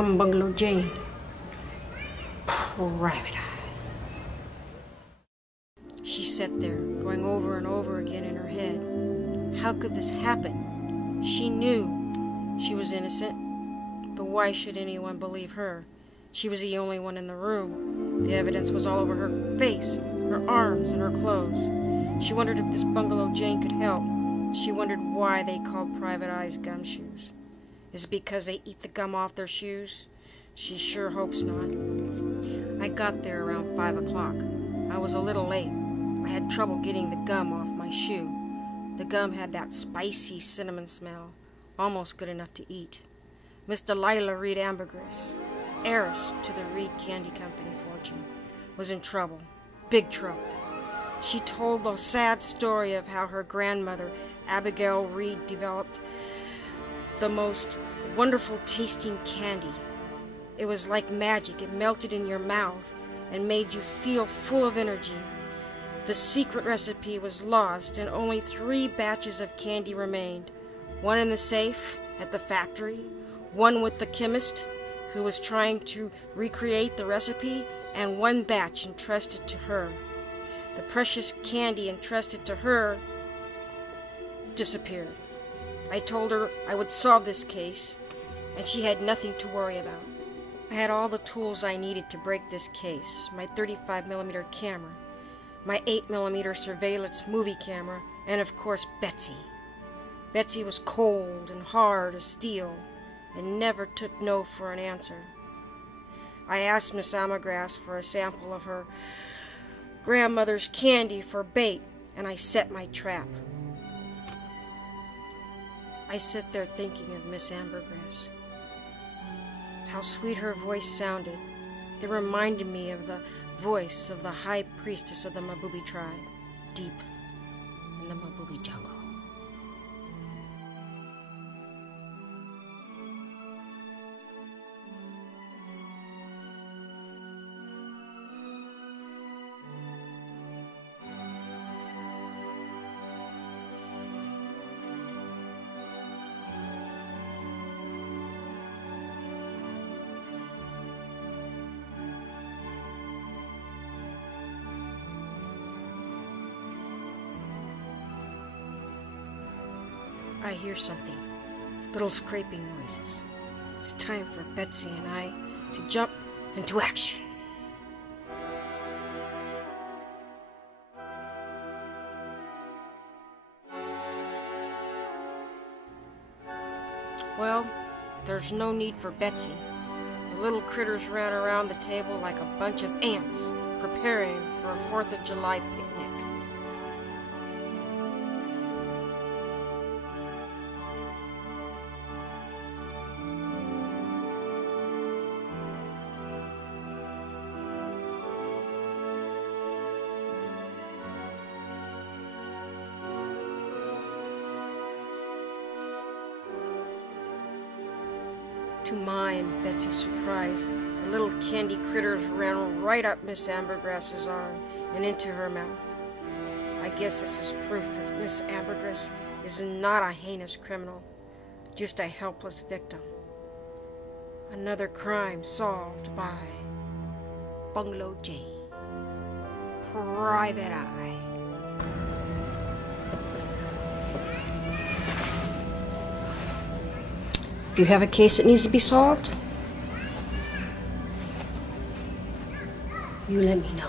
I'm Bungalow Jane. Private Eye. She sat there, going over and over again in her head. How could this happen? She knew she was innocent, but why should anyone believe her? She was the only one in the room. The evidence was all over her face, her arms, and her clothes. She wondered if this Bungalow Jane could help. She wondered why they called Private Eye's gumshoes. Is it because they eat the gum off their shoes? She sure hopes not. I got there around 5 o'clock. I was a little late. I had trouble getting the gum off my shoe. The gum had that spicy cinnamon smell, almost good enough to eat. Miss Delilah Reed Ambergris, heiress to the Reed Candy Company fortune, was in trouble, big trouble. She told the sad story of how her grandmother, Abigail Reed, developed the most wonderful tasting candy. It was like magic. It melted in your mouth and made you feel full of energy. The secret recipe was lost and only 3 batches of candy remained. 1 in the safe at the factory, 1 with the chemist who was trying to recreate the recipe, and 1 batch entrusted to her. The precious candy entrusted to her disappeared. I told her I would solve this case, and she had nothing to worry about. I had all the tools I needed to break this case: my 35mm camera, my 8mm surveillance movie camera, and of course Betsy. Betsy was cold and hard as steel and never took no for an answer. I asked Miss Ambergris for a sample of her grandmother's candy for bait, and I set my trap. I sat there thinking of Miss Ambergris. How sweet her voice sounded. It reminded me of the voice of the high priestess of the Mabubi tribe, deep in the Mabubi jungle. I hear something, little scraping noises. It's time for Betsy and I to jump into action. Well, there's no need for Betsy. The little critters ran around the table like a bunch of ants, preparing for a 4th of July picnic. To my and Betsy's surprise, the little candy critters ran right up Miss Ambergris's arm and into her mouth. I guess this is proof that Miss Ambergris is not a heinous criminal, just a helpless victim. Another crime solved by Bungalow Jane. Private Eye. If you have a case that needs to be solved, you let me know.